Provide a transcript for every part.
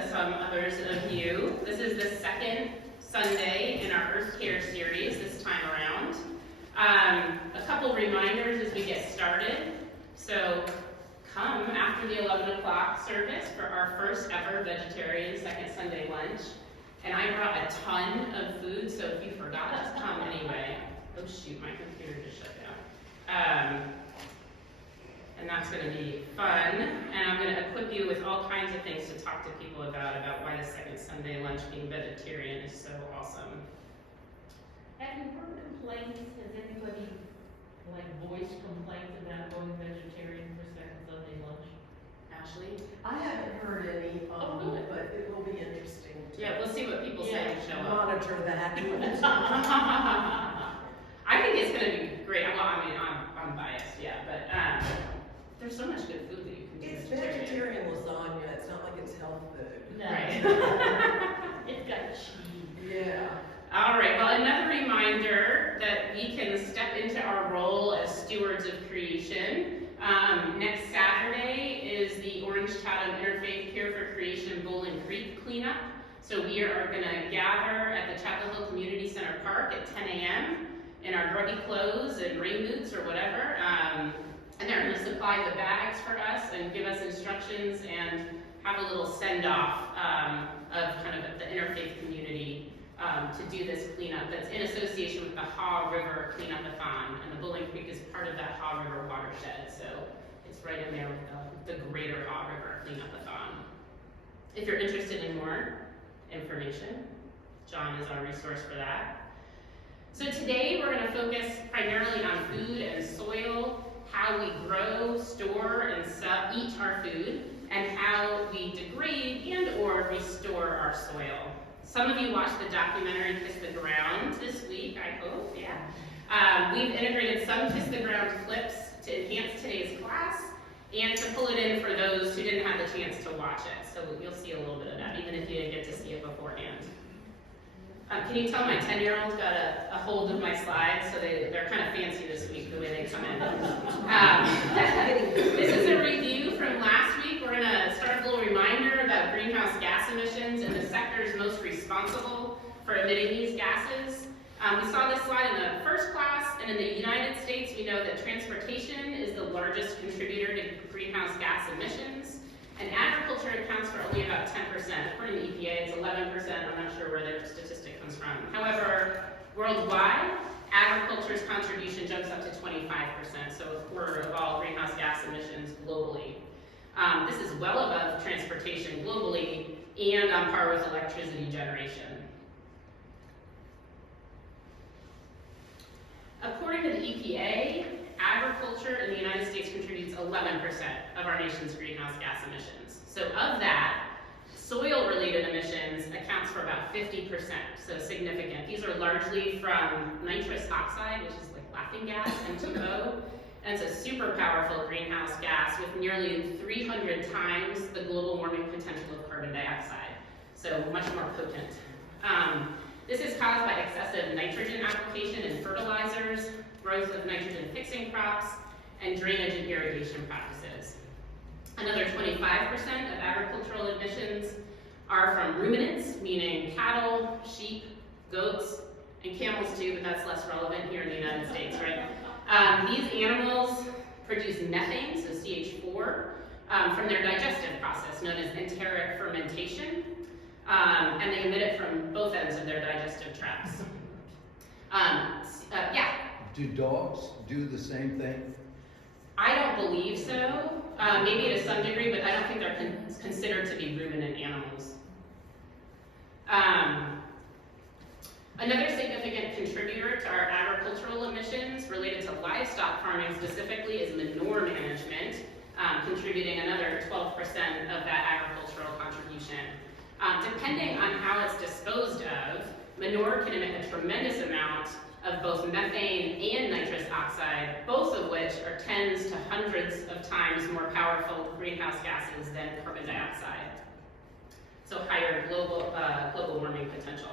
to some others of you. This is the second Sunday in our Earth Care series this time around. A couple reminders as we get started. So come after the 11 o'clock service for our first ever vegetarian second Sunday lunch. And I brought a ton of food, so if you forgot us, come anyway. Oh shoot, my computer just shut down. And that's going to be fun. And I'm going to equip you with all kinds of things to talk to people about why the second Sunday lunch being vegetarian is so awesome. Have you heard complaints? Has anybody voiced complaints about going vegetarian for second Sunday lunch? Ashley? I haven't heard any, good. but it will be interesting to Yeah, we'll see what people say and show up. monitor that. I think it's going to be great. Well, I mean, I'm biased, yeah, but there's so much good food that you can do. It's vegetarian lasagna, it's not like it's health food. No. Right. It's got cheese. Yeah. All right, well, another reminder that we can step into our role as stewards of creation. Next Saturday is the Orange Chatham Interfaith Care for Creation Bowling Creek cleanup. So we are going to gather at the Chapel Hill Community Center Park at 10 a.m. in our grubby clothes and rain boots or whatever. And they're going to supply the bags for us and give us instructions and have a little send-off of kind of the interfaith community to do this cleanup that's in association with the Haw River Cleanup-a-thon. And the Bowling Creek is part of that Haw River watershed, so it's right in there with the greater Haw River Cleanup-a-thon. If you're interested in more information, John is our resource for that. So today we're going to focus primarily on food and soil, how we grow, store, and eat our food, and how we degrade and or restore our soil. Some of you watched the documentary Kiss the Ground this week, I hope, yeah. We've integrated some Kiss the Ground clips to enhance today's class and to pull it in for those who didn't have the chance to watch it. So you'll see a little bit of that, even if you didn't get to see it beforehand. Can you tell my 10-year-old's got a hold of my slides, so they're kind of fancy this week, the way they come in. This is a review from last week. We're going to start a little reminder about greenhouse gas emissions and the sectors most responsible for emitting these gases. We saw this slide in the first class, and in the United States, we know that transportation is the largest contributor to greenhouse gas emissions. And agriculture accounts for only about 10%. According to EPA, it's 11%. I'm not sure where their statistic comes from. However, worldwide, agriculture's contribution jumps up to 25%, so a quarter of all greenhouse gas emissions globally. This is well above transportation globally and on par with electricity generation. According to the EPA, agriculture in the United States contributes 11% of our nation's greenhouse gas emissions. So of that, soil-related emissions accounts for about 50%, so significant. These are largely from nitrous oxide, which is like laughing gas, N2O, and it's a super powerful greenhouse gas with nearly 300 times the global warming potential of carbon dioxide, so much more potent. This is caused by excessive nitrogen application in fertilizers, growth of nitrogen-fixing crops, and drainage and irrigation practices. Another 25% of agricultural emissions are from ruminants, meaning cattle, sheep, goats, and camels too, but that's less relevant here in the United States, right? These animals produce methane, so CH4, from their digestive process known as enteric fermentation, and they emit it from both ends of their digestive tracts. Yeah. Do dogs do the same thing? I don't believe so. Maybe to some degree, but I don't think they're considered to be ruminant animals. Another significant contributor to our agricultural emissions related to livestock farming specifically is manure management, contributing another 12% of that agricultural contribution. Depending on how it's disposed of, manure can emit a tremendous amount of both methane and nitrous oxide, both of which are tens to hundreds of times more powerful greenhouse gases than carbon dioxide. So higher global warming potential.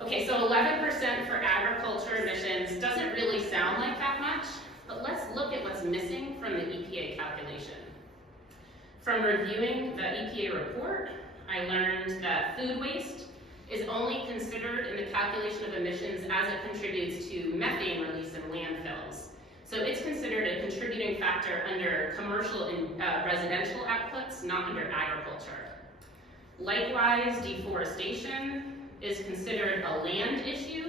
Okay, so 11% for agriculture emissions doesn't really sound like that much, but let's look at what's missing from the EPA calculation. From reviewing the EPA report, I learned that food waste is only considered in the calculation of emissions as it contributes to methane release in landfills. So it's considered a contributing factor under commercial and residential outputs, not under agriculture. Likewise, deforestation is considered a land issue.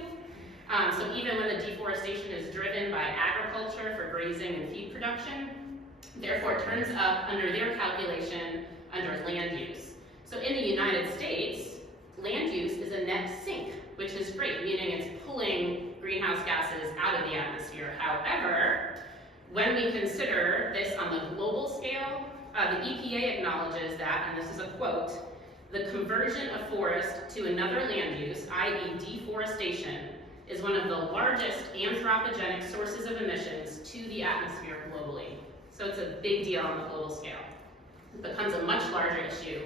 So even when the deforestation is driven by agriculture for grazing and feed production, therefore it turns up under their calculation under land use. So in the United States, land use is a net sink, which is great, meaning it's pulling greenhouse gases out of the atmosphere. However, when we consider this on the global scale, the EPA acknowledges that, and this is a quote, the conversion of forest to another land use, i.e. deforestation, is one of the largest anthropogenic sources of emissions to the atmosphere globally. So it's a big deal on the global scale. It becomes a much larger issue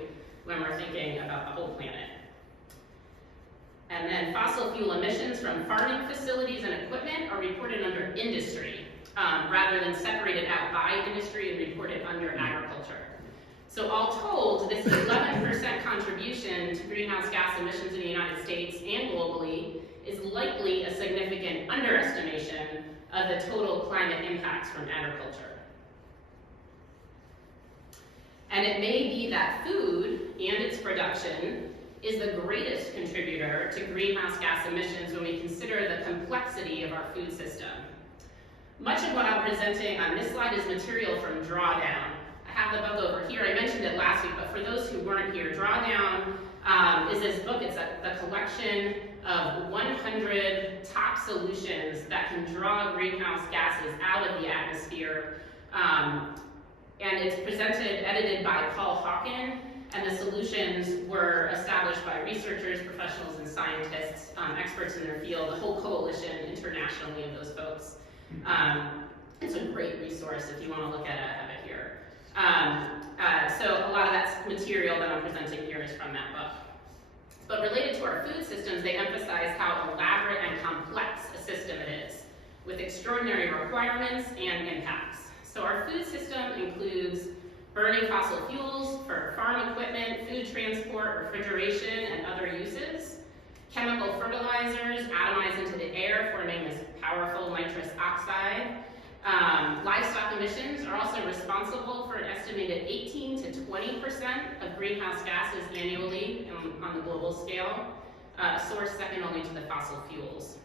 when we're thinking about the whole planet. And then fossil fuel emissions from farming facilities and equipment are reported under industry, rather than separated out by industry and reported under agriculture. So all told, this 11% contribution to greenhouse gas emissions in the United States and globally is likely a significant underestimation of the total climate impacts from agriculture. And it may be that food and its production is the greatest contributor to greenhouse gas emissions when we consider the complexity of our food system. Much of what I'm presenting on this slide is material from Drawdown. I have the book over here. I mentioned it last week, but for those who weren't here, Drawdown is this book. It's the collection of 100 top solutions that can draw greenhouse gases out of the atmosphere. And it's edited by Paul Hawken, and the solutions were established by researchers, professionals, and scientists, experts in their field, the whole coalition internationally of those folks. It's a great resource if you want to look at it. I have it here. So a lot of that material that I'm presenting here is from that book. But related to our food systems, they emphasize how elaborate and complex a system it is, with extraordinary requirements and impacts. So our food system includes burning fossil fuels for farm equipment, food transport, refrigeration, and other uses, chemical fertilizers atomized into the air, forming this powerful nitrous oxide. Livestock emissions are also responsible for an estimated 18 to 20% of greenhouse gases annually on the global scale, a source second only to the fossil fuels.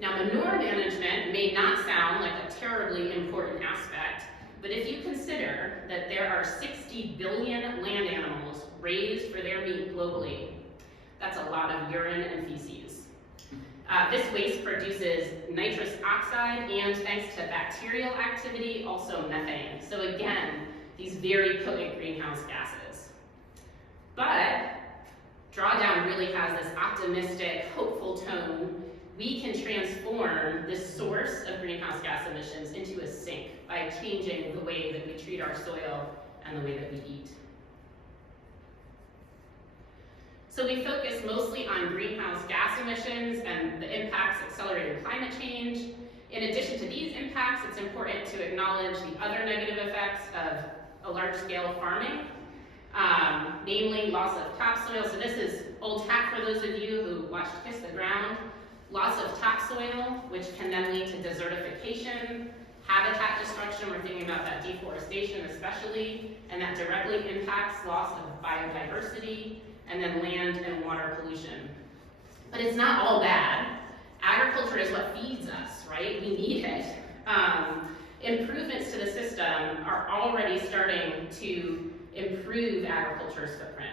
Now, manure management may not sound like a terribly important aspect, but if you consider that there are 60 billion land animals raised for their meat globally, that's a lot of urine and feces. This waste produces nitrous oxide and, thanks to bacterial activity, also methane. So again, these very potent greenhouse gases. But Drawdown really has this optimistic, hopeful tone. We can transform this source of greenhouse gas emissions into a sink by changing the way that we treat our soil and the way that we eat. So we focus mostly on greenhouse gas emissions and the impacts accelerating climate change. In addition to these impacts, it's important to acknowledge the other negative effects of a large-scale farming, namely loss of topsoil. So this is old hat for those of you who watched Kiss the Ground. Loss of topsoil, which can then lead to desertification, habitat destruction, we're thinking about that deforestation especially, and that directly impacts loss of biodiversity, and then land and water pollution. But it's not all bad. Agriculture is what feeds us, right? We need it. Improvements to the system are already starting to improve agriculture's footprint.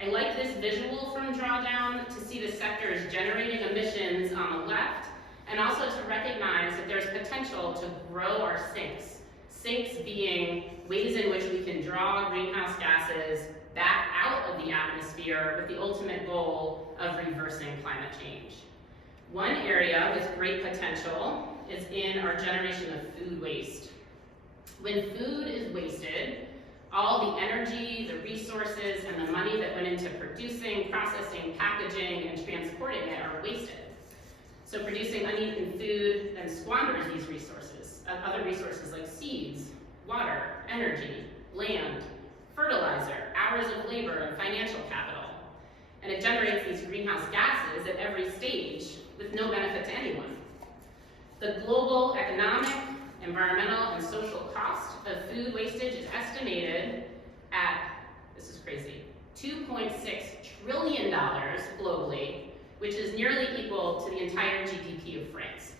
I like this visual from Drawdown to see the sectors generating emissions on the left, and also to recognize that there's potential to grow our sinks. Sinks being ways in which we can draw greenhouse gases back out of the atmosphere with the ultimate goal of reversing climate change. One area with great potential is in our generation of food waste. When food is wasted, all the energy, the resources, and the money that went into producing, processing, packaging, and transporting it are wasted. So producing uneaten food then squanders these resources, other resources like seeds, water, energy, land, fertilizer, hours of labor, and financial capital. And it generates these greenhouse gases at every stage with no benefit to anyone. The global economic, environmental, and social cost of food wastage is estimated at, this is crazy, $2.6 trillion globally, which is nearly equal to the entire GDP of France.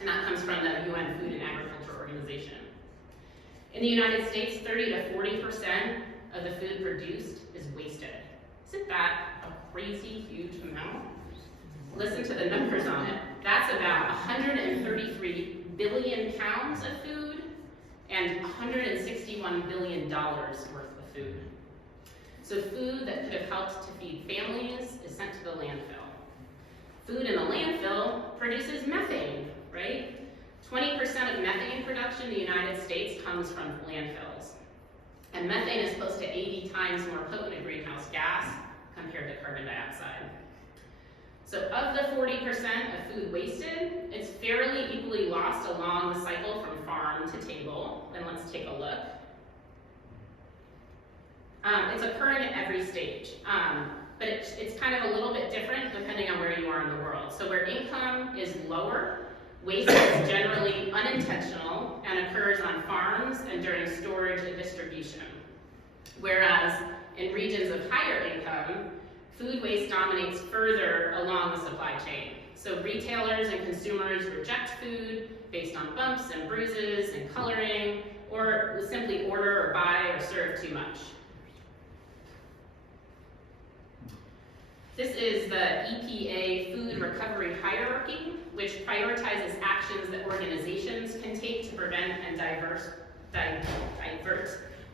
And that comes from the UN Food and Agriculture Organization. In the United States, 30 to 40% of the food produced is wasted. Isn't that a crazy huge amount? Listen to the numbers on it. That's about 133 billion pounds of food and $161 billion worth of food. So food that could have helped to feed families is sent to the landfill. Food in the landfill produces methane, right? 20% of methane production in the United States comes from landfills. And methane is close to 80 times more potent a greenhouse gas compared to carbon dioxide. So of the 40% of food wasted, it's fairly equally lost along the cycle from farm to table. And let's take a look. It's occurring at every stage, but it's kind of a little bit different depending on where you are in the world. So where income is lower, waste is generally unintentional and occurs on farms and during storage and distribution. Whereas in regions of higher income, food waste dominates further along the supply chain. So retailers and consumers reject food based on bumps and bruises and coloring, or will simply order or buy or serve too much. This is the EPA food recovery hierarchy, which prioritizes actions that organizations can take to prevent and divert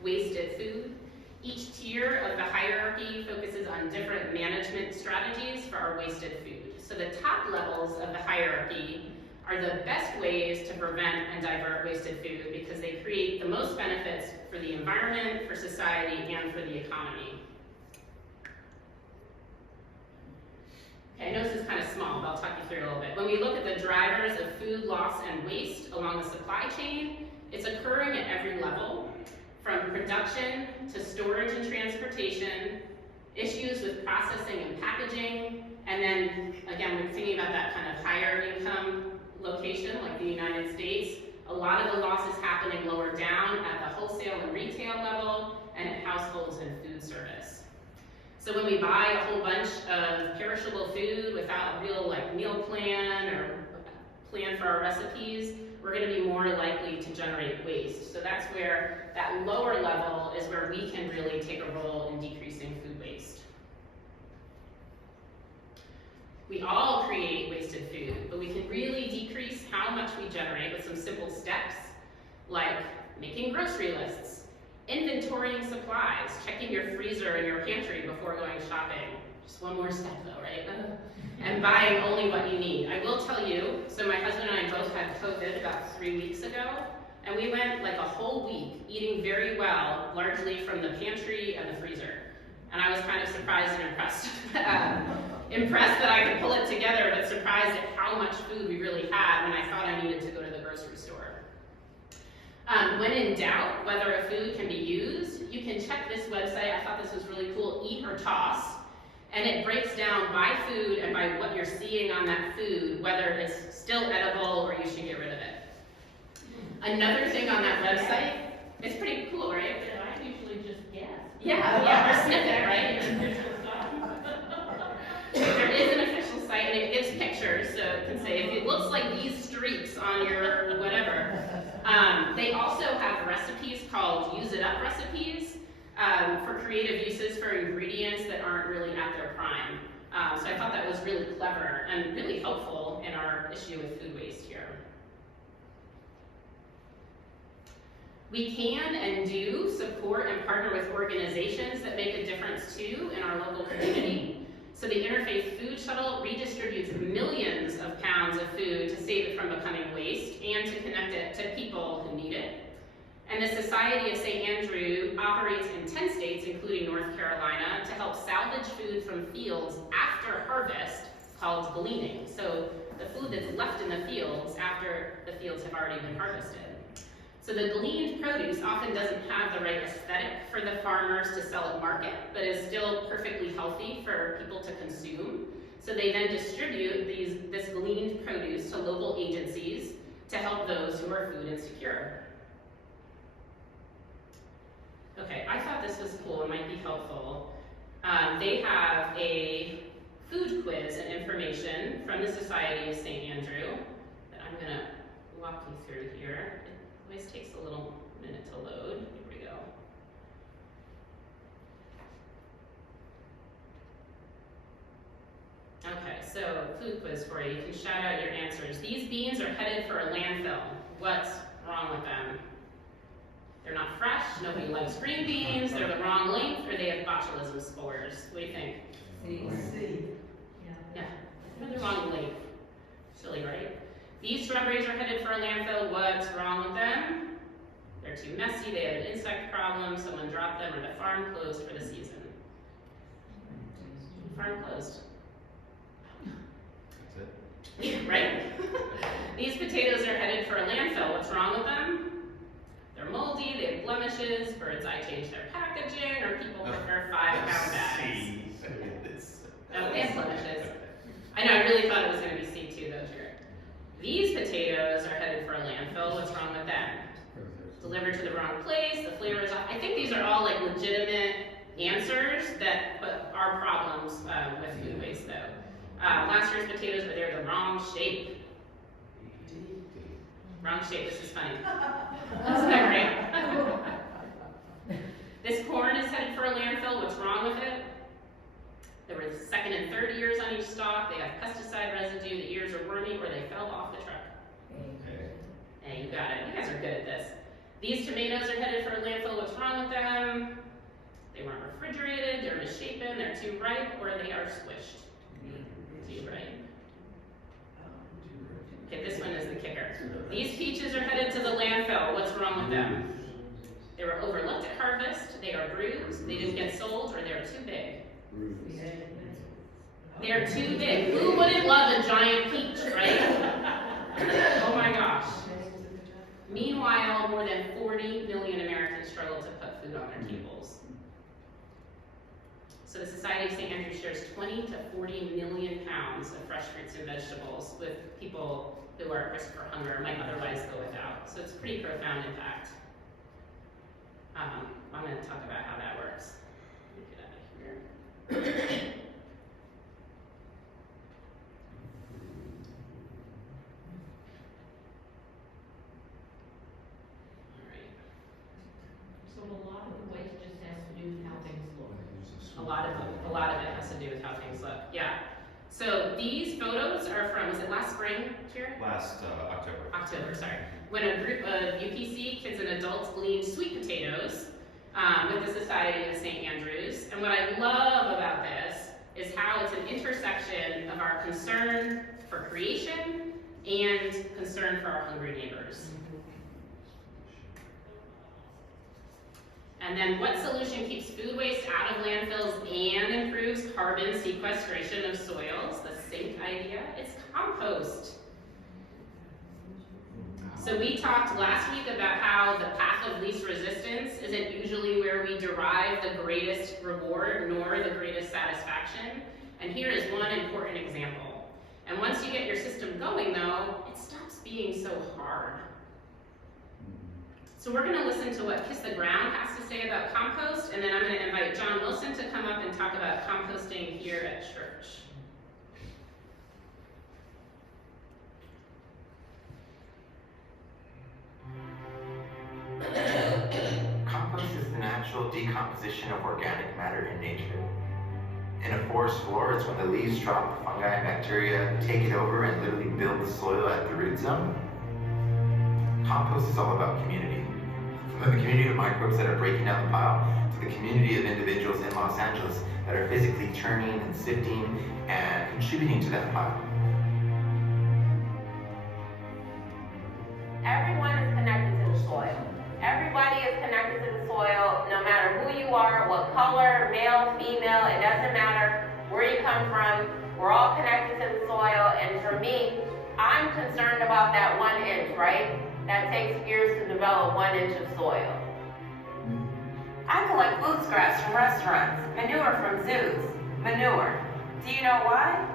wasted food. Each tier of the hierarchy focuses on different management strategies for our wasted food. So the top levels of the hierarchy are the best ways to prevent and divert wasted food because they create the most benefits for the environment, for society, and for the economy. Okay, I know this is kind of small, but I'll talk you through it a little bit. When we look at the drivers of food loss and waste along the supply chain, it's occurring at every level, from production to storage and transportation, issues with processing and packaging, and then, again, we're thinking about that kind of higher income location like the United States. A lot of the loss is happening lower down at the wholesale and retail level and at households and food service. So when we buy a whole bunch of perishable food without a real meal plan or plan for our recipes, we're going to be more likely to generate waste. So that's where that lower level is where we can really take a role in decreasing food waste. We all create wasted food, but we can really decrease how much we generate with some simple steps, like making grocery lists, inventorying supplies, checking your freezer and your pantry before going shopping. Just one more step though, right? And buying only what you need. I will tell you, so my husband and I both had COVID about 3 weeks ago, and we went like a whole week eating very well, largely from the pantry and the freezer. And I was kind of surprised and impressed. Impressed that I could pull it together, but surprised at how much food we really had when I thought I needed to go to the grocery store. When in doubt whether a food can be used, you can check this website. I thought this was really cool, Eat or Toss. And it breaks down by food and by what you're seeing on that food, whether it's still edible or you should get rid of it. Another thing on that website, it's pretty cool, right? I usually just guess. Yeah, or sniff it, right? There is an official site and it gives pictures, so it can say if it looks like these streaks on your whatever. They also have recipes called Use It Up recipes for creative uses for ingredients that aren't really at their prime. So I thought that was really clever and really helpful in our issue with food waste here. We can and do support and partner with organizations that make a difference too in our local community. So the Interfaith Food Shuttle redistributes millions of pounds of food to save it from becoming waste and to connect it to people who need it. And the Society of St. Andrew operates in 10 states, including North Carolina, to help salvage food from fields after harvest, called gleaning. So the food that's left in the fields after the fields have already been harvested. So the gleaned produce often doesn't have the right aesthetic for the farmers to sell at market, but is still perfectly healthy for people to consume. So they then distribute this gleaned produce to local agencies to help those who are food insecure. Okay, I thought this was cool and might be helpful. They have a food quiz and information from the Society of St. Andrew that I'm gonna walk you through here. It always takes a little minute to load. Here we go. Okay, so food quiz for you. You can shout out your answers. These beans are headed for a landfill. What's wrong with them? They're not fresh, nobody likes green beans, they're the wrong length, or they have botulism spores. What do you think? C. Yeah, they're the wrong length. Silly, right? These strawberries are headed for a landfill. What's wrong with them? They're too messy, they have an insect problem, someone dropped them, or the farm closed for the season. Farm closed. That's it. Yeah, right? These potatoes are headed for a landfill. What's wrong with them? They're moldy, they have blemishes, bird's eye changed their packaging, or people prefer 5-pound bags. Oh, they have blemishes. I know, I really thought it was gonna be C2 though, sure. These potatoes are headed for a landfill. What's wrong with them? Delivered to the wrong place, the flavor is off. I think these are all like legitimate answers but are problems with food waste though. Last year's potatoes, but they're the wrong shape. Wrong shape, this is funny. Isn't that great? This corn is headed for a landfill. What's wrong with it? There were second and third ears on each stalk. They have pesticide residue. The ears are wormy, or they fell off the truck. Hey, you got it. You guys are good at this. These tomatoes are headed for a landfill. What's wrong with them? They weren't refrigerated. They're misshapen. They're too ripe, or they are squished. Too ripe. Okay, this one is the kicker. These peaches are headed to the landfill. What's wrong with them? They were overlooked at harvest, they are bruised, they didn't get sold, or they're too big. They're too big. Who wouldn't love a giant peach, right? Oh my gosh. Meanwhile, more than 40 million Americans struggle to put food on their tables. So the Society of St. Andrew shares 20 to 40 million pounds of fresh fruits and vegetables with people who are at risk for hunger and might otherwise go without. So it's a pretty profound impact. I'm going to talk about how that works. Let me get out of here. So a lot of the waste just has to do with how things look. A lot of it has to do with how things look. Yeah. So these photos are from, was it last spring, Jared? Last October. October, sorry. When a group of UPC kids and adults gleaned sweet potatoes with the Society of St. Andrews. And what I love about this is how it's an intersection of our concern for creation and concern for our hungry neighbors. And then what solution keeps food waste out of landfills and improves carbon sequestration of soils? The sink idea, it's compost. So we talked last week about how the path of least resistance isn't usually where we derive the greatest reward nor the greatest satisfaction. And here is one important example. And once you get your system going though, it stops being so hard. So we're going to listen to what Kiss the Ground has to say about compost, and then I'm going to invite John Wilson to come up and talk about composting here at church. Compost is the natural decomposition of organic matter in nature. In a forest floor, it's when the leaves drop, fungi and bacteria take it over and literally build the soil at the root zone. Compost is all about community. From the community of microbes that are breaking down the pile to the community of individuals in Los Angeles that are physically churning and sifting and contributing to that pile. Everyone is connected to the soil. Everybody is connected to the soil, no matter who you are, what color, male, female, it doesn't matter where you come from. We're all connected to the soil, and for me, I'm concerned about that 1 inch, right? that takes years to develop 1 inch of soil. I collect food scraps from restaurants, manure from zoos, manure. Do you know why?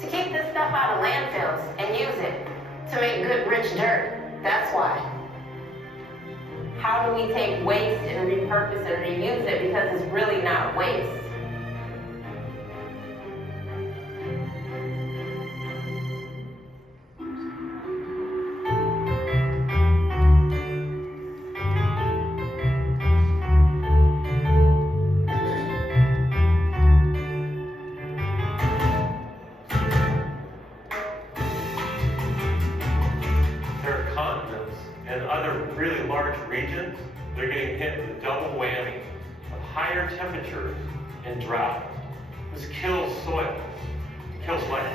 To keep this stuff out of landfills and use it to make good, rich dirt. That's why. How do we take waste and repurpose and reuse it because it's really not waste? There are continents and other really large regions, they're getting hit with a double whammy of higher temperatures and drought. This kills soil, kills life.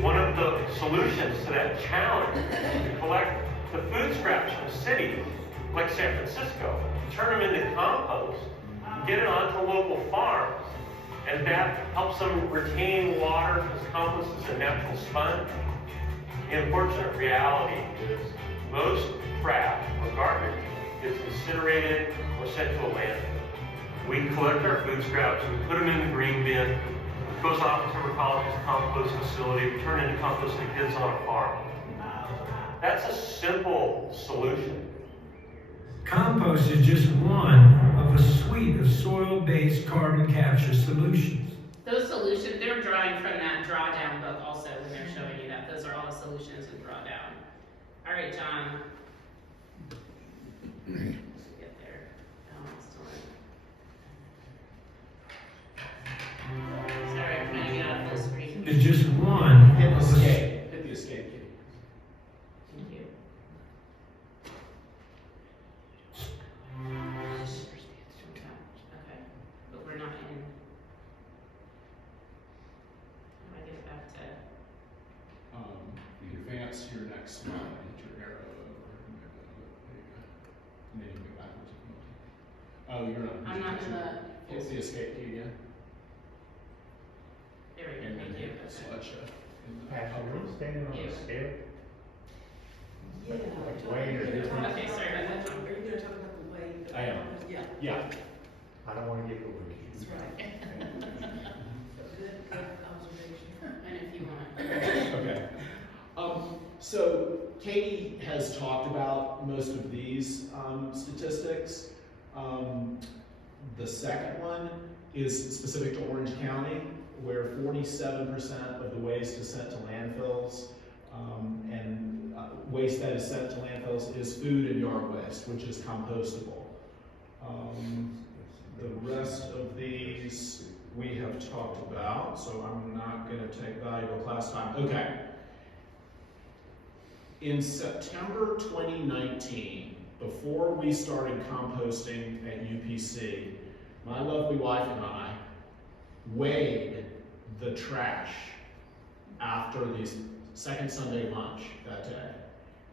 One of the solutions to that challenge is to collect the food scraps from cities like San Francisco, turn them into compost, get it onto local farms, and that helps them retain water because compost is a natural sponge. The unfortunate reality is most trash or garbage gets incinerated or sent to a landfill. We collect our food scraps, we put them in the green bin, it goes off to Timber College's compost facility, we turn it into compost to kids on a farm. That's a simple solution. Compost is just one of a suite of soil-based carbon capture solutions. Those solutions, they're drawing from that drawdown book also when they're showing you that. Those are all the solutions in drawdown. All right, John. Get there. Oh, excellent. Sorry, I'm trying to get out of full screen. It's just one Hit of a escape. Hit the escape key. Thank you. Okay, but we're not in. How do I get back to? You advance to your next slide, hit your arrow over, and then you go backwards if you want to. Oh, you're not. I'm not in the. Hit the escape key again, There we go, and then thank you. hit the Okay. slideshow. Standing on You. the scale? Yeah. Wayne or different? Okay, sorry about that, John. Are you gonna talk about the way? I am. Yeah, Yeah. I don't wanna get over that's right. Good observation. And if you want. Okay. So Katie has talked about most of these statistics. The second one is specific to Orange County, where 47% of the waste is sent to landfills, and waste that is sent to landfills is food and yard waste, which is compostable. The rest of these we have talked about, so I'm not going to take valuable class time. Okay. In September 2019, before we started composting at UPC, my lovely wife and I weighed the trash after the second Sunday lunch that day,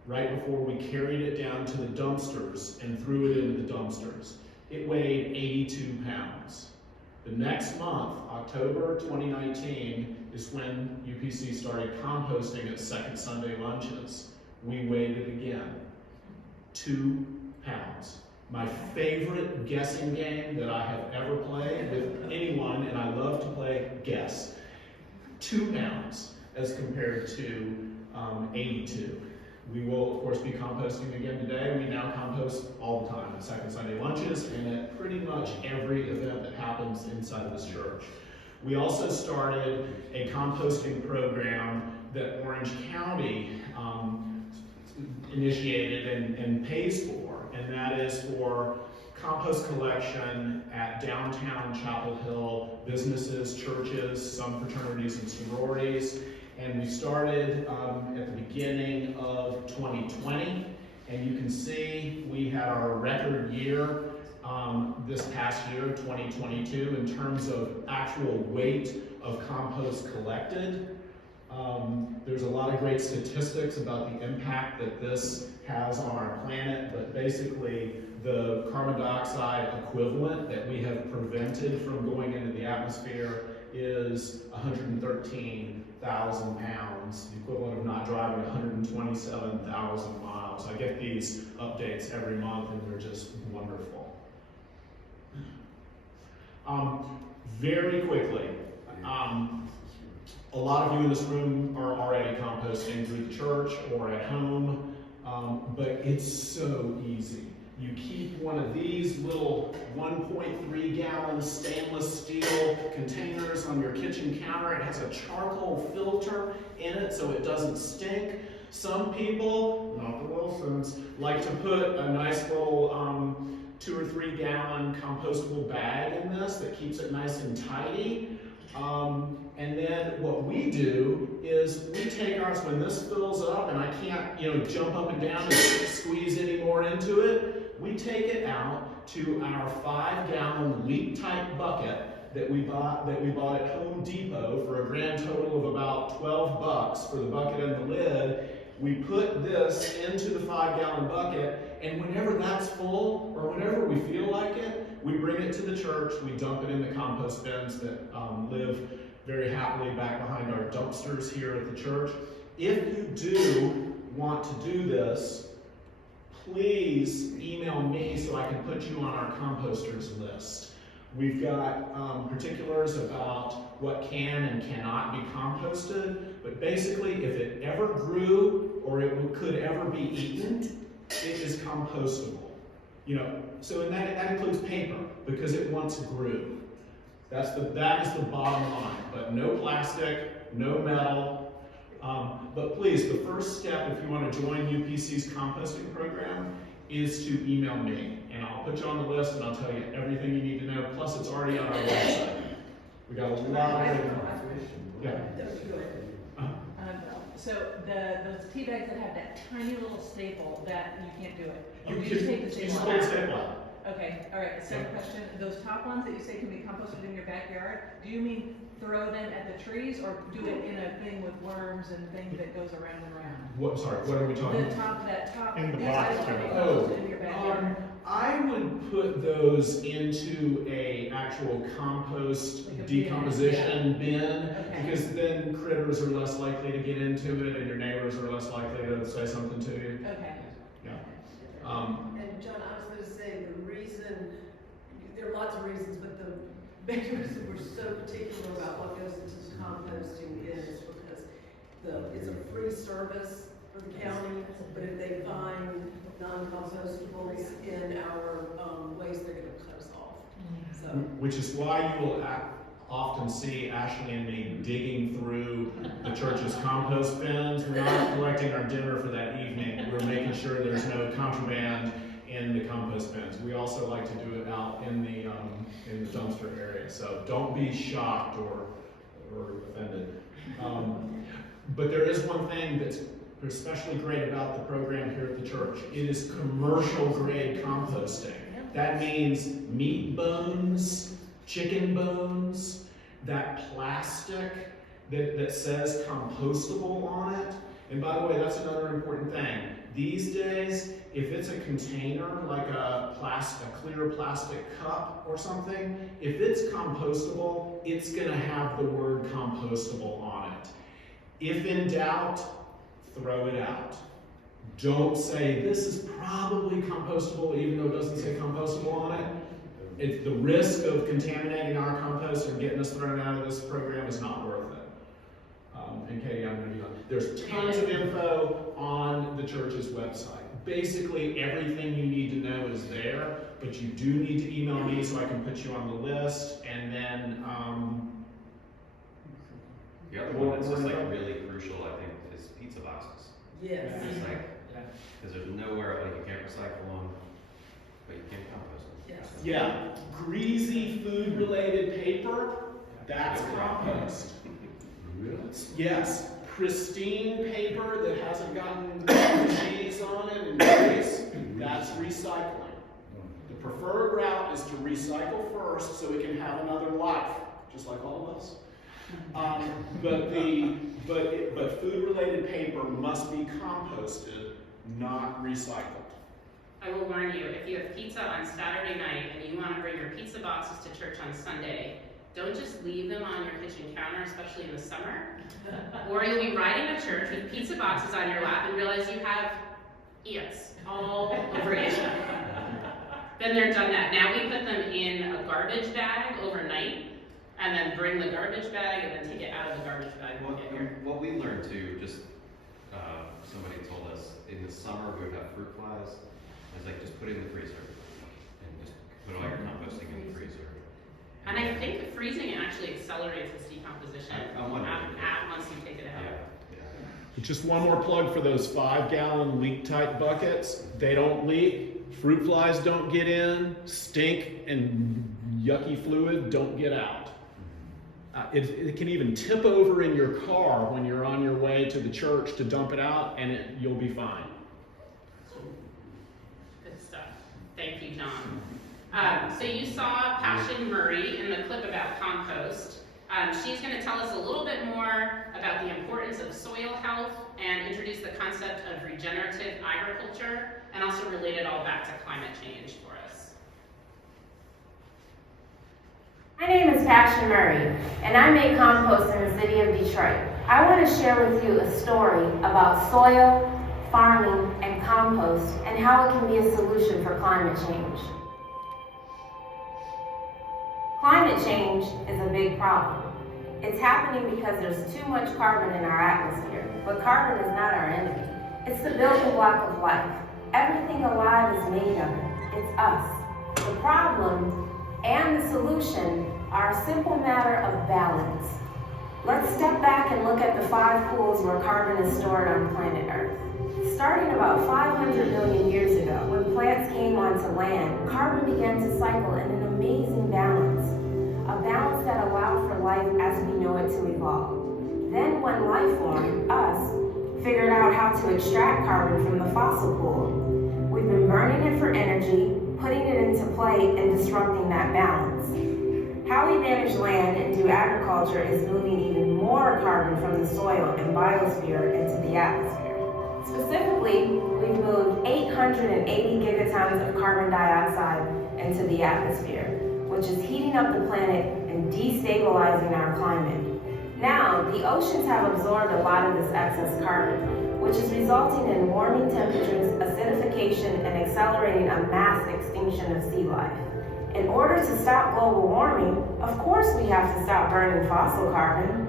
right before we carried it down to the dumpsters and threw it into the dumpsters. It weighed 82 pounds. The next month, October 2019, is when UPC started composting its second Sunday lunches. We weighed it again, 2 pounds. My favorite guessing game that I have ever played with anyone, and I love to play guess. 2 pounds as compared to 82. We will, of course, be composting again today. We now compost all the time at second Sunday lunches and at pretty much every event that happens inside of this church. We also started a composting program that Orange County initiated and pays for, and that is for compost collection at downtown Chapel Hill businesses, churches, some fraternities and sororities. And we started at the beginning of 2020, and you can see we had our record year this past year, 2022, in terms of actual weight of compost collected. There's a lot of great statistics about the impact that this has on our planet, but basically the carbon dioxide equivalent that we have prevented from going into the atmosphere is 113 pounds, the equivalent of not driving 127,000 miles. I get these updates every month and they're just wonderful. Very quickly, a lot of you in this room are already composting through the church or at home, but it's so easy. You keep one of these little 1.3 gallon stainless steel containers on your kitchen counter. It has a charcoal filter in it so it doesn't stink. Some people, not the Wilsons, like to put a nice little 2 or 3 gallon compostable bag in this that keeps it nice and tidy. And then what we do is we take ours when this fills up and I can't, jump up and down and squeeze any more into it. We take it out to our 5 gallon leak-tight bucket that we bought at Home Depot for a grand total of about $12 for the bucket and the lid. We put this into the 5 gallon bucket, and whenever that's full or whenever we feel like it, we bring it to the church. We dump it in the compost bins that live very happily back behind our dumpsters here at the church. If you do want to do this, please email me so I can put you on our composters list. We've got particulars about what can and cannot be composted, but basically if it ever grew or it could ever be eaten, it is compostable. So that includes paper because it once grew. That is the bottom line, but no plastic, no metal. But please, the first step if you want to join UPC's composting program is to email me, and I'll put you on the list and I'll tell you everything you need to know, plus it's already on our website. We got a lot of yeah. So those tea bags that have that tiny little staple, that you can't do it. Or You do you can take the staple pull the out? staple out. Okay, all right, second question, those top ones that you say can be composted in your backyard, do you mean throw them at the trees or do it in a thing with worms and things that goes around and around? What are we talking about? That top, In the these box, items can be yeah. composted in your backyard. I would put those into a actual compost Like a bin, decomposition bin, Okay. because then critters are less likely to get into it and your neighbors are less likely to say something to you. Okay. Yeah. And John, I was gonna say, the reason, there are lots of reasons, but the main reason we're so particular about what goes into composting is because it's a free service for the county, but if they find non-compostables in our waste, they're gonna cut us off. So, Which is why you will often see Ashley and me digging through the church's compost bins. We're not collecting our dinner for that evening. We're making sure there's no contraband in the compost bins. We also like to do it out in the dumpster area. So don't be shocked or offended. But there is one thing that's especially great about the program here at the church. It is commercial grade composting. That means meat bones, chicken bones, that plastic that says compostable on it. And by the way, that's another important thing. These days, if it's a container, like a clear plastic cup or something, if it's compostable, it's gonna have the word compostable on it. If in doubt, throw it out. Don't say, this is probably compostable, even though it doesn't say compostable on it. It's the risk of contaminating our compost and getting us thrown out of this program is not worth it. And Katie, I'm going to be on. There's tons of info on the church's website. Basically, everything you need to know is there, but you do need to email me so I can put you on the list. And then, the other one that's just like really crucial, I think, is pizza boxes. yes. It's like, because there's nowhere, like you can't recycle them, but you can compost them. Yes. yeah, greasy food-related paper, that's compost. Yes, pristine paper that hasn't gotten cheese on it and grease, that's recycling. The preferred route is to recycle first so it can have another life, just like all of us. But food-related paper must be composted, not recycled. I will warn you, if you have pizza on Saturday night and you want to bring your pizza boxes to church on Sunday, don't just leave them on your kitchen counter, especially in the summer. Or you'll be riding to church with pizza boxes on your lap and realize you have ants all over you. Then they're done that. Now we put them in a garbage bag overnight, and then bring the garbage bag and then take it out of the garbage bag when we get here. What we learned too, just somebody told us in the summer we would have fruit flies. It's like just put it in the freezer and just put all your composting in the freezer. And I think freezing it actually accelerates its decomposition I'm wondering. once you take it out. Yeah. Just one more plug for those 5-gallon leak tight buckets. They don't leak, fruit flies don't get in, stink and yucky fluid don't get out. It can even tip over in your car when you're on your way to the church to dump it out, and you'll be fine. Good stuff. Thank you, John. So you saw Passion Murray in the clip about compost. She's going to tell us a little bit more about the importance of soil health and introduce the concept of regenerative agriculture, and also relate it all back to climate change for us. My name is Passion Murray, and I make compost in the city of Detroit. I want to share with you a story about soil, farming, and compost, and how it can be a solution for climate change. Climate change is a big problem. It's happening because there's too much carbon in our atmosphere, but carbon is not our enemy. It's the building block of life. Everything alive is made of it. It's us. The problem and the solution are a simple matter of balance. Let's step back and look at the 5 pools where carbon is stored on planet Earth. Starting about 500 million years ago, when plants came onto land, carbon began to cycle in an amazing balance, a balance that allowed for life as we know it to evolve. Then when life form, us, figured out how to extract carbon from the fossil pool, we've been burning it for energy, putting it into play and disrupting that balance. How we manage land and do agriculture is moving even more carbon from the soil and biosphere into the atmosphere. Specifically, we've moved 880 gigatons of carbon dioxide into the atmosphere, which is heating up the planet and destabilizing our climate. Now, the oceans have absorbed a lot of this excess carbon, which is resulting in warming temperatures, acidification, and accelerating a mass extinction of sea life. In order to stop global warming, of course we have to stop burning fossil carbon.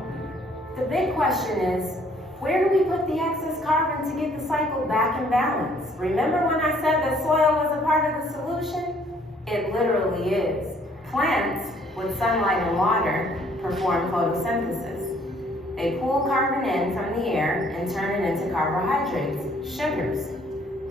The big question is, where do we put the excess carbon to get the cycle back in balance? Remember when I said that soil was a part of the solution? It literally is. Plants, with sunlight and water, perform photosynthesis. They pull carbon in from the air and turn it into carbohydrates, sugars.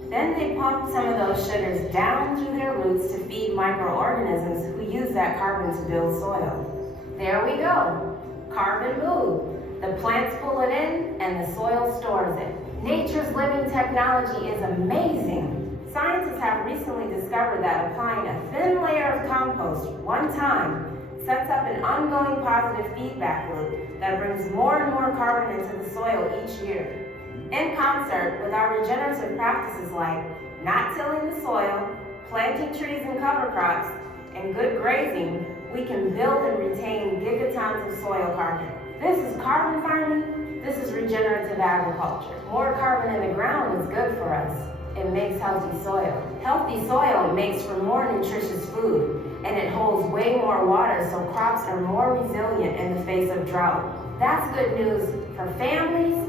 Then they pump some of those sugars down through their roots to feed microorganisms who use that carbon to build soil. There we go. Carbon moved. The plants pull it in and the soil stores it. Nature's living technology is amazing. Scientists have recently discovered that applying a thin layer of compost one time sets up an ongoing positive feedback loop that brings more and more carbon into the soil each year. In concert with our regenerative practices like not tilling the soil, planting trees and cover crops, and good grazing, we can build and retain gigatons of soil carbon. This is carbon farming, this is regenerative agriculture. More carbon in the ground is good for us. It makes healthy soil. Healthy soil makes for more nutritious food, and it holds way more water so crops are more resilient in the face of drought. That's good news for families,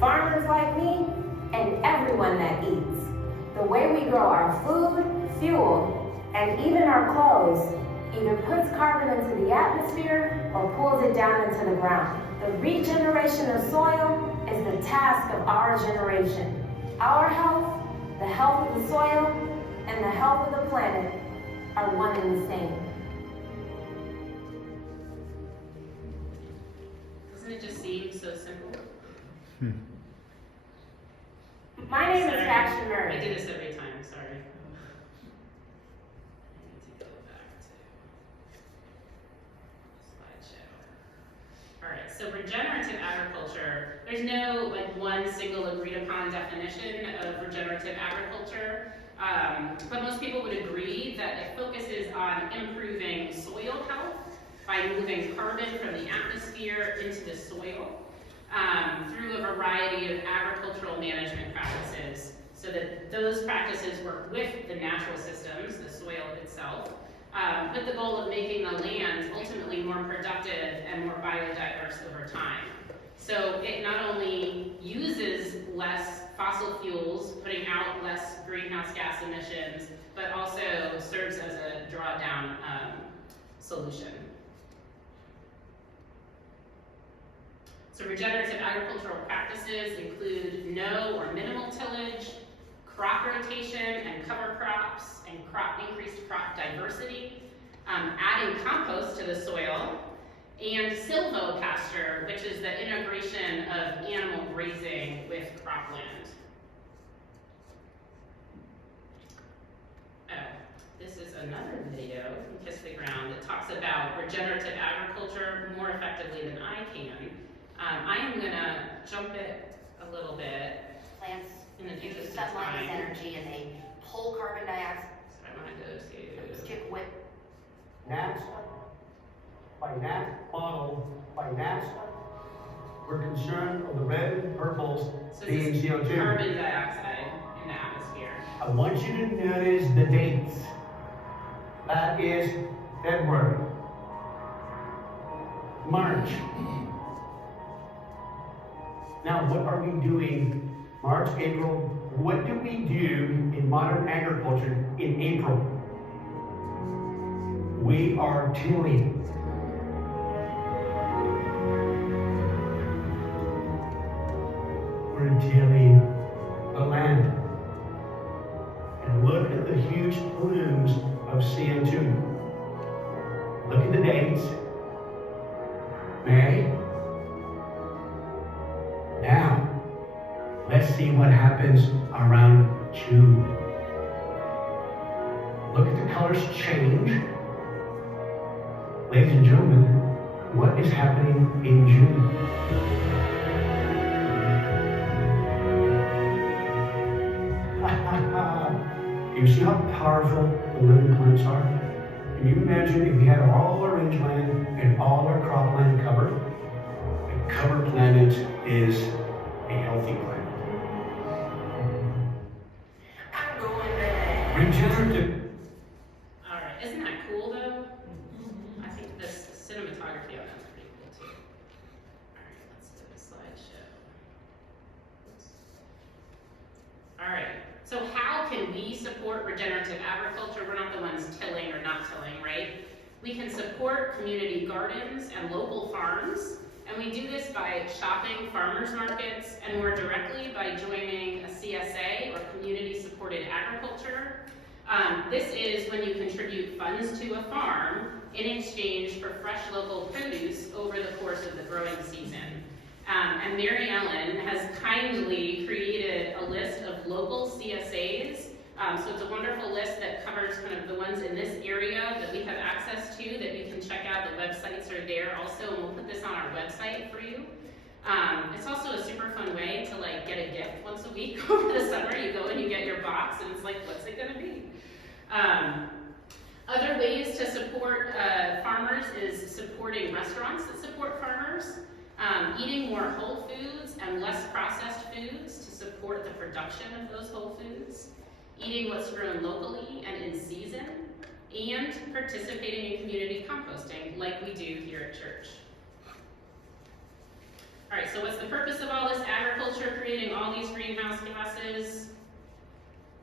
farmers like me, and everyone that eats. The way we grow our food, fuel, and even our clothes either puts carbon into the atmosphere or pulls it down into the ground. The regeneration of soil is the task of our generation. Our health, the health of the soil, and the health of the planet are one and the same. Doesn't it just seem so simple? My name is Sorry. Passion Murray. I do this every time, sorry. I need to go back to slideshow. All right, so regenerative agriculture, there's no one single agreed upon definition of regenerative agriculture, but most people would agree that it focuses on improving soil health by moving carbon from the atmosphere into the soil through a variety of agricultural management practices, so that those practices work with the natural systems, the soil itself, with the goal of making the land ultimately more productive and more biodiverse over time. So it not only uses less fossil fuels, putting out less greenhouse gas emissions, but also serves as a drawdown solution. So regenerative agricultural practices include no or minimal tillage, crop rotation and cover crops, and increased crop diversity, adding compost to the soil, and silvopasture, which is the integration of animal grazing with cropland. Oh, this is another video from Kiss the Ground that talks about regenerative agriculture more effectively than I can. I am gonna jump it a little bit. Plants In the use interest of sunlight as time. energy and they pull carbon dioxide. So I wanna go to, Stick with NASA, by that model, by NASA, we're concerned with the red and purples so being this is CO2. carbon dioxide in the atmosphere. I want you to notice the dates. That is February, March. Now, what are we doing March, April? What do we do in modern agriculture in April? We are tilling. We're tilling the land. And look at the huge plumes of CO2. Look at the dates. May. Now, let's see what happens around June. Look at the colors change. Ladies and gentlemen, what is happening in June? You see how powerful the living plants are? Can you imagine if we had all our rangeland and all our cropland covered? A covered planet is a healthy planet. I'm going back. Regenerative. All right, isn't that cool though? I think this cinematography on that's pretty cool too. All right, let's do a slideshow. Oops. All right, so how can we support regenerative agriculture? We're not the ones tilling or not tilling, right? We can support community gardens and local farms, and we do this by shopping farmers markets and more directly by joining a CSA or community supported agriculture. This is when you contribute funds to a farm in exchange for fresh local produce over the course of the growing season. And Mary Ellen has kindly created a list of local CSAs. So it's a wonderful list that covers kind of the ones in this area that we have access to that you can check out. The websites are there also, and we'll put this on our website for you. It's also a super fun way to like get a gift once a week over the summer. You go and you get your box and it's like, what's it gonna be? Other ways to support farmers is supporting restaurants that support farmers, eating more whole foods and less processed foods to support the production of those whole foods, eating what's grown locally and in season, and participating in community composting like we do here at church. All right, so what's the purpose of all this agriculture creating all these greenhouse gases?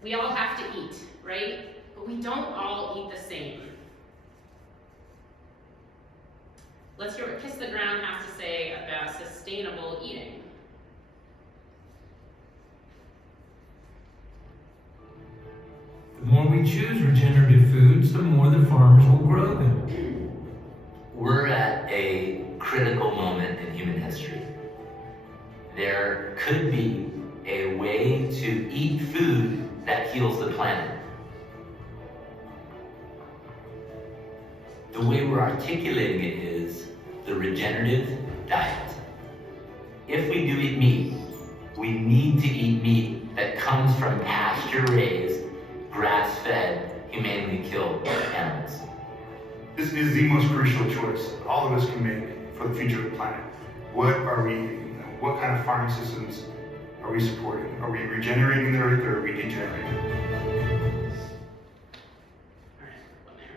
We all have to eat, right? But we don't all eat the same. Let's hear what Kiss the Ground has to say about sustainable eating. The more we choose regenerative foods, the more the farmers will grow them. We're at a critical moment in human history. There could be a way to eat food that heals the planet. The way we're articulating it is the regenerative diet. If we do eat meat, we need to eat meat that comes from pasture-raised, grass-fed, humanely killed animals. This is the most crucial choice that all of us can make for the future of the planet. What are we eating? What kind of farming systems are we supporting? Are we regenerating the earth or are we degenerating? All right, one there.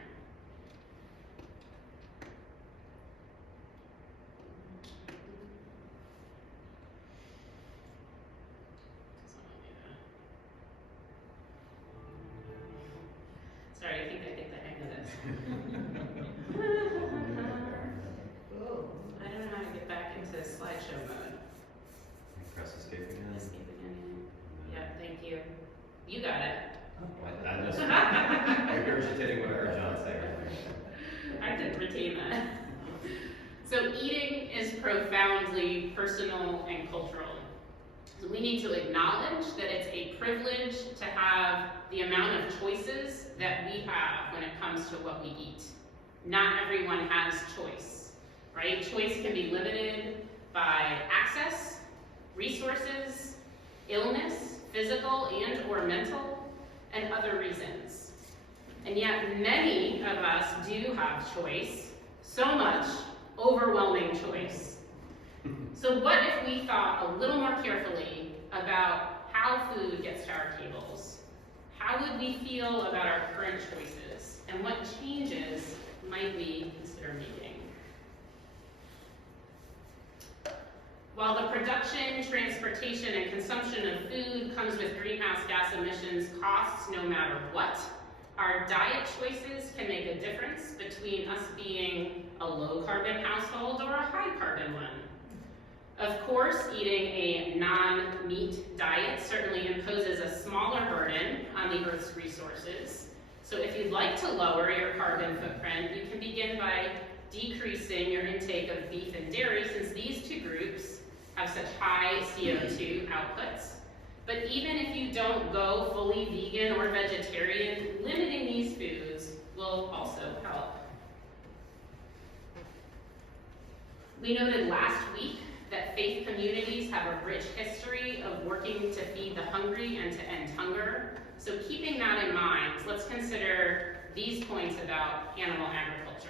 Sorry, I think I get the hang of this. I don't know how to get back into slideshow mode. Press escape again. Escape again. Yeah, thank you. You got it. I'm just regurgitating what I heard John say earlier. I didn't retain that. So eating is profoundly personal and cultural. So we need to acknowledge that it's a privilege to have the amount of choices that we have when it comes to what we eat. Not everyone has choice, right? Choice can be limited by access, resources, illness, physical and or mental, and other reasons. And yet many of us do have choice, so much overwhelming choice. So what if we thought a little more carefully about how food gets to our tables? How would we feel about our current choices? And what changes might we consider making? While the production, transportation, and consumption of food comes with greenhouse gas emissions costs no matter what, our diet choices can make a difference between us being a low-carbon household or a high-carbon one. Of course, eating a non-meat diet certainly imposes a smaller burden on the Earth's resources. So if you'd like to lower your carbon footprint, you can begin by decreasing your intake of beef and dairy, since these two groups have such high CO2 outputs. But even if you don't go fully vegan or vegetarian, limiting these foods will also help. We noted last week that faith communities have a rich history of working to feed the hungry and to end hunger. So keeping that in mind, let's consider these points about animal agriculture.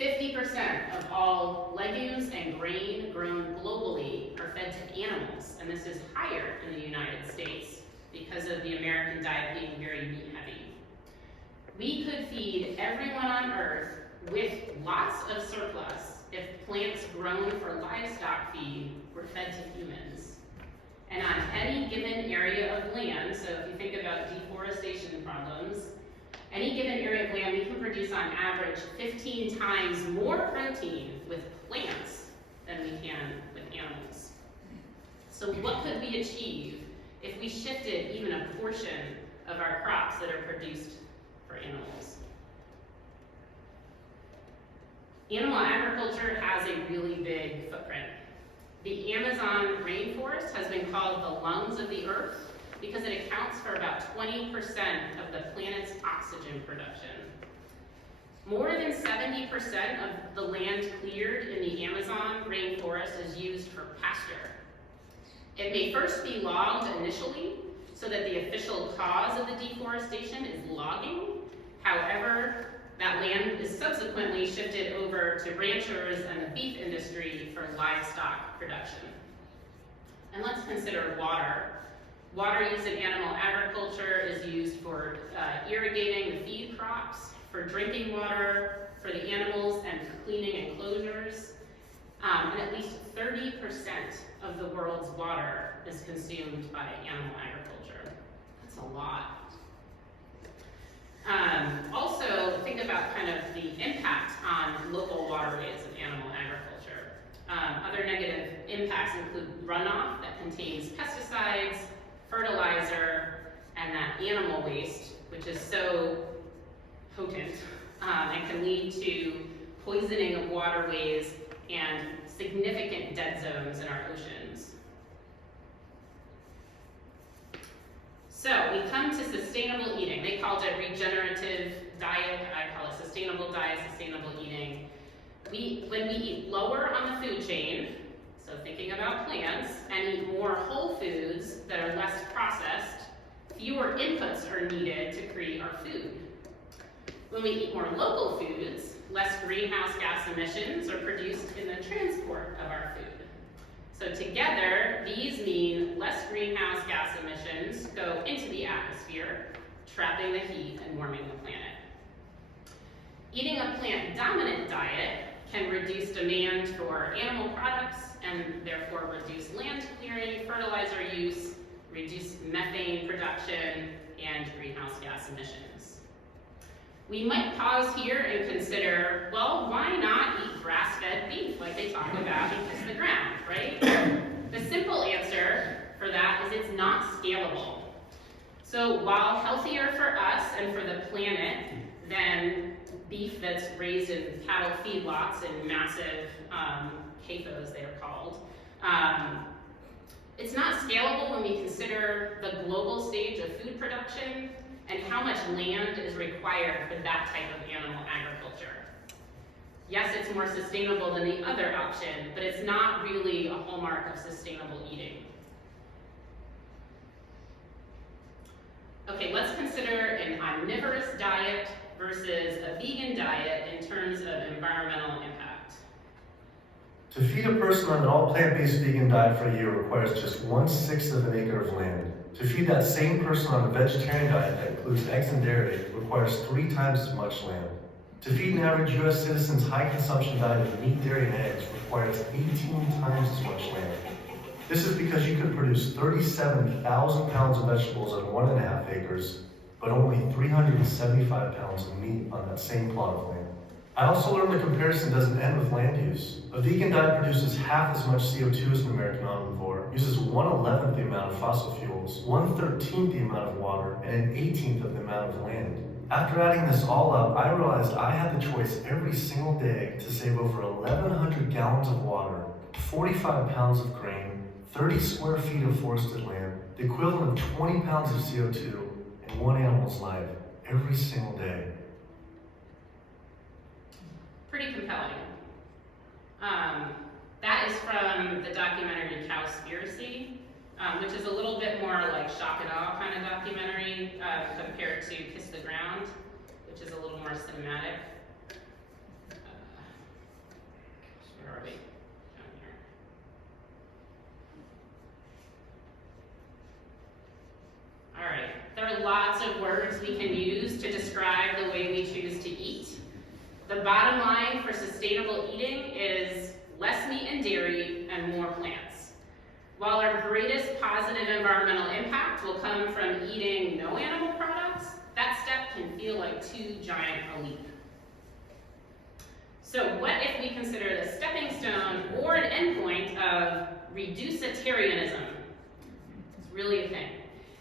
50% of all legumes and grain grown globally are fed to animals, and this is higher in the United States because of the American diet being very meat heavy. We could feed everyone on Earth with lots of surplus if plants grown for livestock feed were fed to humans. And on any given area of land, so if you think about deforestation problems, any given area of land, we can produce on average 15 times more protein with plants than we can with animals. So what could we achieve if we shifted even a portion of our crops that are produced for animals? Animal agriculture has a really big footprint. The Amazon rainforest has been called the lungs of the earth because it accounts for about 20% of the planet's oxygen production. More than 70% of the land cleared in the Amazon rainforest is used for pasture. It may first be logged initially, so that the official cause of the deforestation is logging. However, that land is subsequently shifted over to ranchers and the beef industry for livestock production. And let's consider water. Water used in animal agriculture is used for irrigating the feed crops, for drinking water, for the animals, and for cleaning enclosures. And at least 30% of the world's water is consumed by animal agriculture. That's a lot. Also, think about kind of the impact on local waterways of animal agriculture. Other negative impacts include runoff that contains pesticides, fertilizer, and that animal waste, which is so potent and can lead to poisoning of waterways and significant dead zones in our oceans. So we come to sustainable eating. They called it regenerative diet. I call it sustainable diet, sustainable eating. When we eat lower on the food chain, so thinking about plants, and eat more whole foods that are less processed, fewer inputs are needed to create our food. When we eat more local foods, less greenhouse gas emissions are produced in the transport of our food. So together, these mean less greenhouse gas emissions go into the atmosphere, trapping the heat and warming the planet. Eating a plant-dominant diet can reduce demand for animal products and therefore reduce land clearing, fertilizer use, reduce methane production, and greenhouse gas emissions. We might pause here and consider, well, why not eat grass-fed beef like they talk about in Kiss the Ground, right? The simple answer for that is it's not scalable. So while healthier for us and for the planet than beef that's raised in cattle feedlots in massive CAFOs, they are called, it's not scalable when we consider the global stage of food production and how much land is required for that type of animal agriculture. Yes, it's more sustainable than the other option, but it's not really a hallmark of sustainable eating. Okay, let's consider an omnivorous diet versus a vegan diet in terms of environmental impact. To feed a person on an all plant-based vegan diet for a year requires just 1/6 of an acre of land. To feed that same person on a vegetarian diet that includes eggs and dairy requires 3 times as much land. To feed an average US citizen's high consumption diet of meat, dairy, and eggs requires 18 times as much land. This is because you could produce 37,000 pounds of vegetables on 1.5 acres, but only 375 pounds of meat on that same plot of land. I also learned the comparison doesn't end with land use. A vegan diet produces half as much CO2 as an American omnivore, uses 1/11 the amount of fossil fuels, 1/13 the amount of water, and 1/18 of the amount of land. After adding this all up, I realized I had the choice every single day to save over 1,100 gallons of water, 45 pounds of grain, 30 square feet of forested land, the equivalent of 20 pounds of CO2, and 1 animal's life every single day. Pretty compelling. That is from the documentary Cowspiracy, which is a little bit more like shock and awe kind of documentary compared to Kiss the Ground, which is a little more cinematic. Where are we? Down here. All right, there are lots of words we can use to describe the way we choose to eat. The bottom line for sustainable eating is less meat and dairy and more plants. While our greatest positive environmental impact will come from eating no animal products, that step can feel like too giant a leap. So what if we consider the stepping stone or an endpoint of reducitarianism? It's really a thing.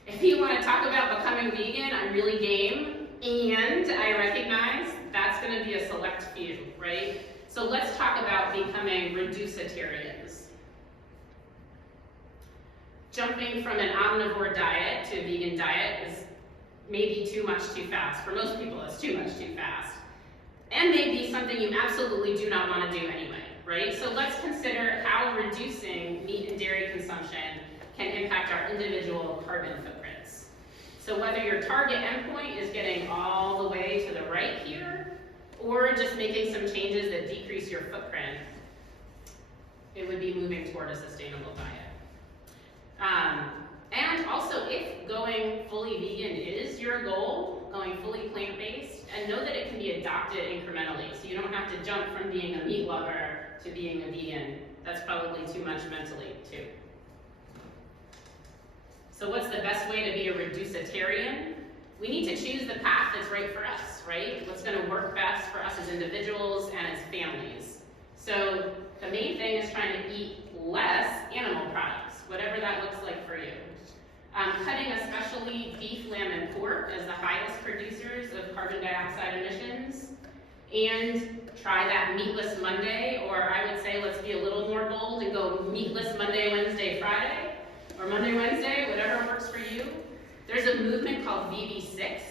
If you want to talk about becoming vegan, I'm really game, and I recognize that's going to be a select few, right? So let's talk about becoming reducitarians. Jumping from an omnivore diet to a vegan diet is maybe too much too fast. For most people, it's too much too fast. And maybe something you absolutely do not want to do anyway, right? So let's consider how reducing meat and dairy consumption can impact our individual carbon footprints. So whether your target endpoint is getting all the way to the right here, or just making some changes that decrease your footprint, it would be moving toward a sustainable diet. And also, if going fully vegan is your goal, going fully plant-based, and know that it can be adopted incrementally, so you don't have to jump from being a meat lover to being a vegan. That's probably too much mentally, too. So what's the best way to be a reducitarian? We need to choose the path that's right for us, right? What's going to work best for us as individuals and as families. So the main thing is trying to eat less animal products, whatever that looks like for you. Cutting especially beef, lamb, and pork as the highest producers of carbon dioxide emissions. And try that meatless Monday, or I would say let's be a little more bold and go meatless Monday, Wednesday, Friday, or Monday, Wednesday, whatever works for you. There's a movement called VB6,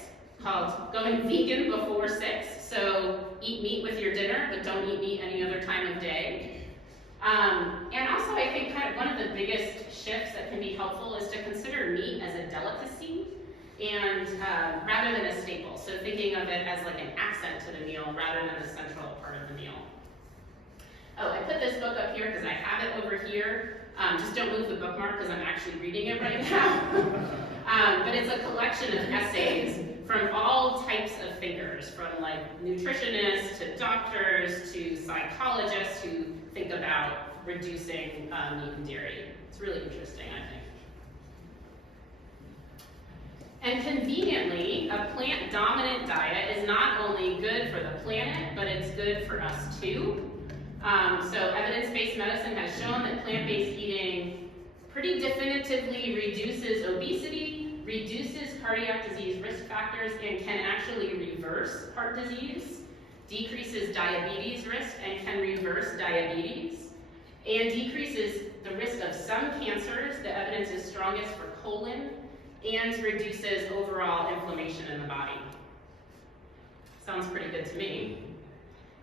called going vegan before 6. So eat meat with your dinner, but don't eat meat any other time of day. And also I think kind of one of the biggest shifts that can be helpful is to consider meat as a delicacy and rather than a staple. So thinking of it as like an accent to the meal rather than the central part of the meal. Oh, I put this book up here because I have it over here. Just don't move the bookmark because I'm actually reading it right now. But it's a collection of essays from all types of thinkers, from like nutritionists to doctors to psychologists who think about reducing meat and dairy. It's really interesting, I think. And conveniently, a plant-dominant diet is not only good for the planet, but it's good for us too. So evidence-based medicine has shown that plant-based eating pretty definitively reduces obesity, reduces cardiac disease risk factors, and can actually reverse heart disease, decreases diabetes risk and can reverse diabetes, and decreases the risk of some cancers. The evidence is strongest for colon, and reduces overall inflammation in the body. Sounds pretty good to me.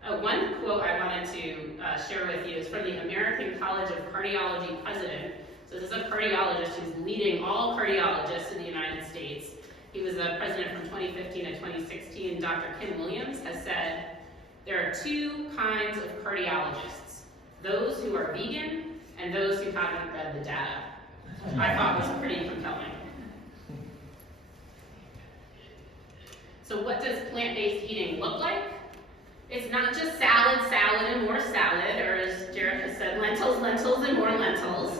One quote I wanted to share with you is from the American College of Cardiology president. So this is a cardiologist who's leading all cardiologists in the United States. He was the president from 2015 to 2016. Dr. Kim Williams has said, there are two kinds of cardiologists, those who are vegan and those who haven't read the data. I thought was pretty compelling. So what does plant-based eating look like? It's not just salad, salad, and more salad, or as Jared has said, lentils, lentils, and more lentils.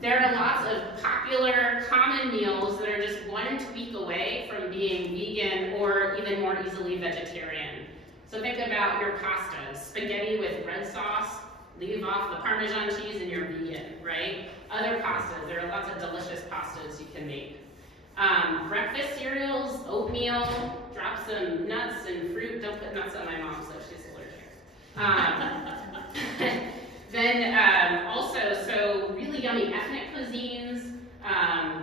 There are lots of popular, common meals that are just one tweak away from being vegan or even more easily vegetarian. So think about your pastas, spaghetti with red sauce, leave off the Parmesan cheese and you're vegan, right? Other pastas, there are lots of delicious pastas you can make. Breakfast cereals, oatmeal, drop some nuts and fruit. Don't put nuts on my mom, so she's allergic. Then also, so really yummy ethnic cuisines,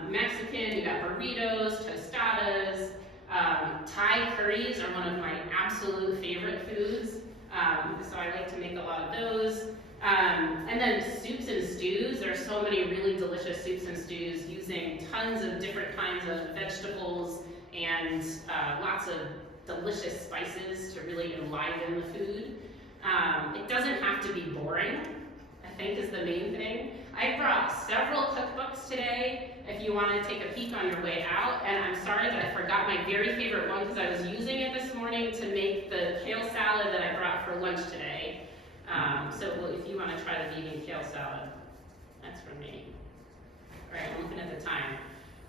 Mexican, you got burritos, tostadas, Thai curries are one of my absolute favorite foods, so I like to make a lot of those. And then soups and stews, there are so many really delicious soups and stews using tons of different kinds of vegetables and lots of delicious spices to really enliven the food. It doesn't have to be boring, I think is the main thing. I brought several cookbooks today if you want to take a peek on your way out, and I'm sorry that I forgot my very favorite one because I was using it this morning to make the kale salad that I brought for lunch today. So if you want to try the vegan kale salad, that's from me. All right, I'm looking at the time.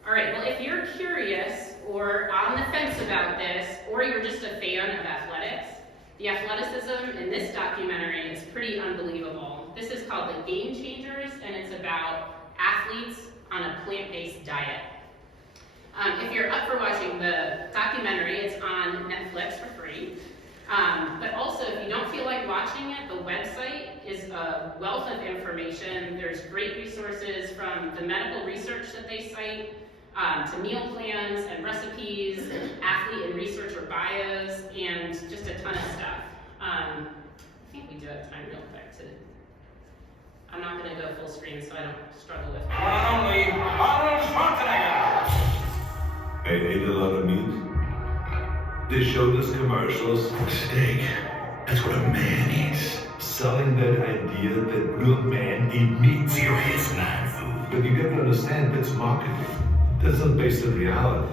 All right, well, if you're curious or on the fence about this, or you're just a fan of athletics, the athleticism in this documentary is pretty unbelievable. This is called The Game Changers, and it's about athletes on a plant-based diet. If you're up for watching the documentary, it's on Netflix for free. But also, if you don't feel like watching it, the website is a wealth of information. There's great resources from the medical research that they cite, to meal plans and recipes, athlete and researcher bios, and just a ton of stuff. I think we do have time real quick to, I'm not gonna go full screen so I don't struggle with it. Only Arnold Schwarzenegger! I ate a lot of meat. They showed us commercials. Steak. That's what a man eats. Selling that idea that real men eat meat. Serious non-food. But you gotta understand, that's marketing. That's not based on reality.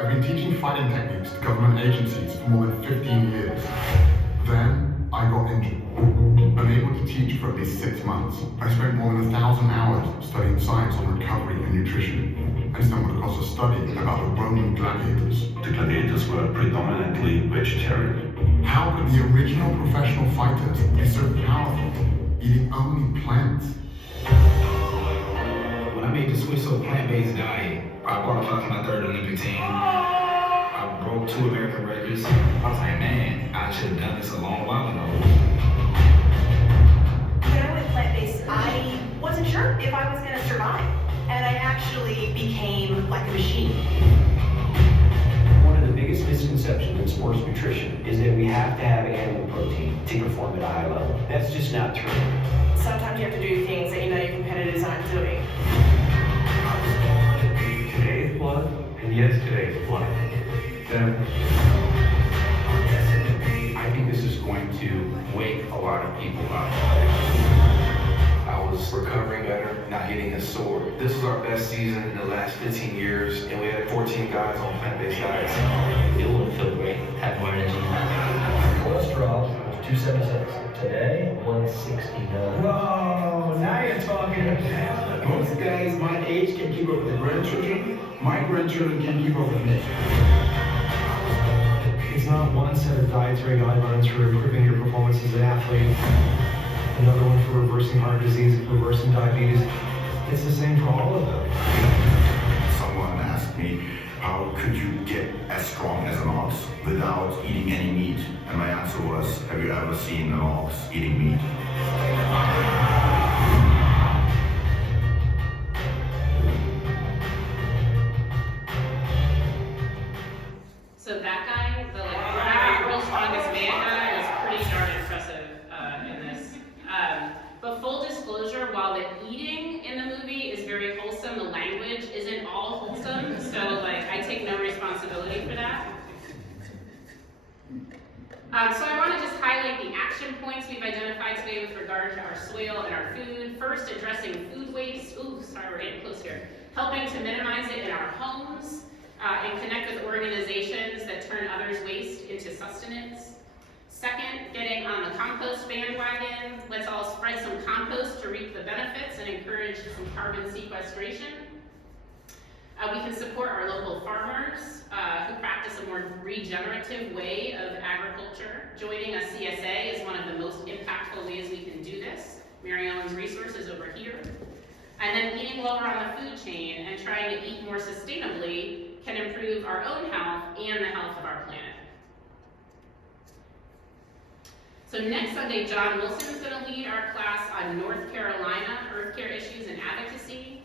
I've been teaching fighting techniques to government agencies for more than 15 years. Then, I got injured. Unable to teach for at least 6 months, I spent more than 1,000 hours studying science on recovery and nutrition, and stumbled across a study about the Roman gladiators. The gladiators were predominantly vegetarian. How could the original professional fighters be so powerful, eating only plants? When I made the switch to a plant-based diet, I qualified for my 3rd Olympic team. I broke 2 American records. I was like, man, I should have done this a long while ago. When I went plant-based, I wasn't sure if I was going to survive. And I actually became like a machine. One of the biggest misconceptions in sports nutrition is that we have to have animal protein to perform at a high level. That's just not true. Sometimes you have to do things that you know your competitors aren't doing. Today, And yesterday's flight. I think this is going to wake a lot of people up. I was recovering better, not getting as sore. This was our best season in the last 15 years, and we had 14 guys on plant-based diets. It would feel great, have more energy. Cholesterol was 276. Today, 169. Whoa, now you're talking. Most guys my age can keep up with the grandchildren. My grandchildren can keep up with me. It's not one set of dietary guidelines for improving your performance as an athlete, another one for reversing heart disease, reversing diabetes. It's the same for all of them. Someone asked me, how could you get as strong as an ox without eating any meat? And my answer was, have you ever seen an ox eating meat? So that guy, the like world's strongest man guy, was pretty darn impressive in this. But full disclosure, while the eating in the movie is very wholesome, the language isn't all wholesome. So like I take no responsibility for that. So I want to just highlight the action points we've identified today with regard to our soil and our food. First, addressing food waste. Ooh, sorry, we're getting close here. Helping to minimize it in our homes. And connect with organizations that turn others' waste into sustenance. Second, getting on the compost bandwagon. Let's all spread some compost to reap the benefits and encourage some carbon sequestration. We can support our local farmers who practice a more regenerative way of agriculture. Joining a CSA is one of the most impactful ways we can do this. Mary Ellen's resources over here. And then eating lower on the food chain and trying to eat more sustainably can improve our own health and the health of our planet. So next Sunday, John Wilson is going to lead our class on North Carolina Earth Care Issues and Advocacy.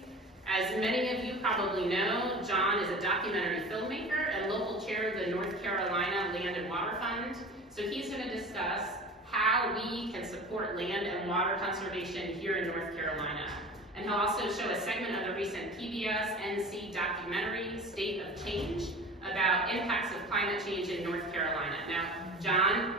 As many of you probably know, John is a documentary filmmaker and local chair of the North Carolina Land and Water Fund. So he's going to discuss how we can support land and water conservation here in North Carolina. And he'll also show a segment of the recent PBS NC documentary, State of Change, about impacts of climate change in North Carolina. Now, John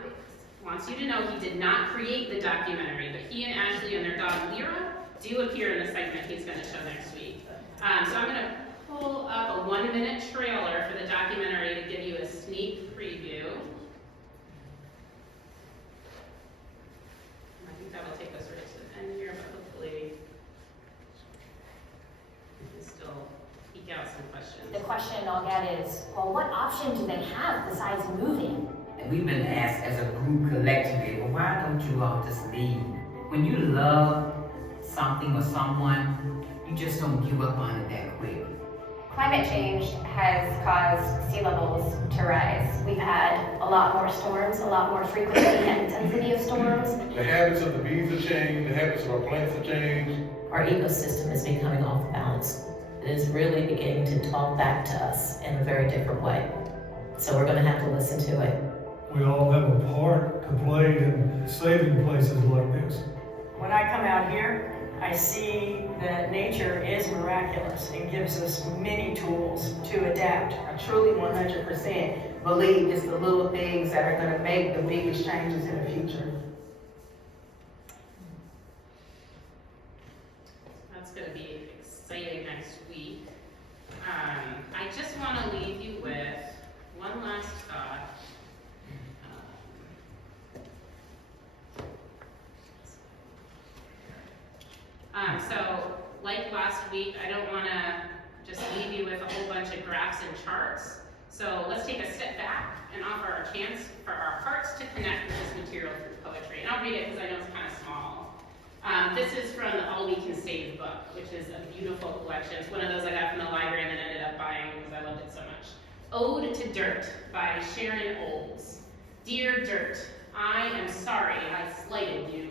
wants you to know he did not create the documentary, but he and Ashley and their dog Lyra do appear in the segment he's going to show next week. So I'm going to pull up a 1-minute trailer for the documentary to give you a sneak preview. I think that will take us right to the end here, but hopefully we can still eke out some questions. The question I'll get is, well, what option do they have besides moving? We've been asked as a group collectively, well, why don't you all just leave? When you love something or someone, you just don't give up on it that quick. Climate change has caused sea levels to rise. We've had a lot more storms, a lot more frequency and intensity of storms. The habits of the bees have changed, the habits of our plants have changed. Our ecosystem is becoming off balance. It is really beginning to talk back to us in a very different way. So we're going to have to listen to it. We all have a part to play in saving places like this. When I come out here, I see that nature is miraculous and gives us many tools to adapt. I truly 100% believe it's the little things that are going to make the biggest changes in the future. That's going to be exciting next week. I just want to leave you with one last thought. So, like last week, I don't want to just leave you with a whole bunch of graphs and charts. So let's take a step back and offer a chance for our hearts to connect with this material through poetry. And I'll read it because I know it's kind of small. This is from the All We Can Save book, which is a beautiful collection. It's one of those I got from the library and then ended up buying because I loved it so much. Ode to Dirt by Sharon Olds. Dear Dirt, I am sorry I slighted you.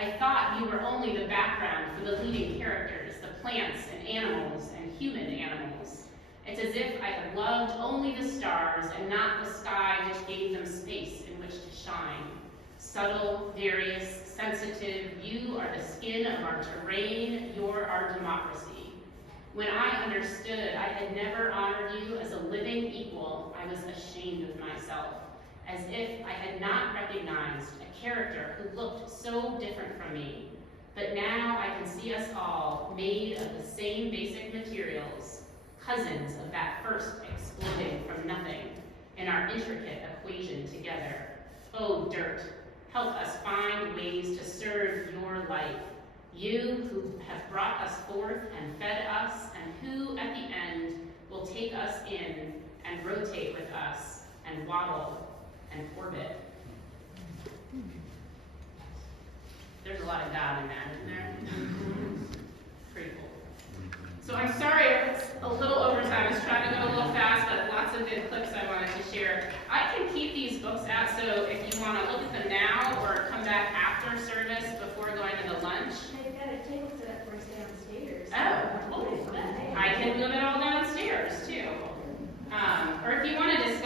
I thought you were only the background for the leading characters, the plants and animals and human animals. It's as if I had loved only the stars and not the sky which gave them space in which to shine. Subtle, various, sensitive, you are the skin of our terrain, you're our democracy. When I understood I had never honored you as a living equal, I was ashamed of myself, as if I had not recognized a character who looked so different from me. But now I can see us all made of the same basic materials, cousins of that first exploding from nothing, in our intricate equation together. Oh, dirt, help us find ways to serve your life. You who have brought us forth and fed us, and who at the end will take us in and rotate with us and waddle and orbit. There's a lot of God in that, isn't there? Pretty cool. So I'm sorry if it's a little over time. I was trying to go a little fast, but lots of good clips I wanted to share. I can keep these books out, so if you want to look at them now or come back after service before going to the lunch. They've got a table set up for us downstairs. Oh, I can move it all downstairs too. Or if you wanted to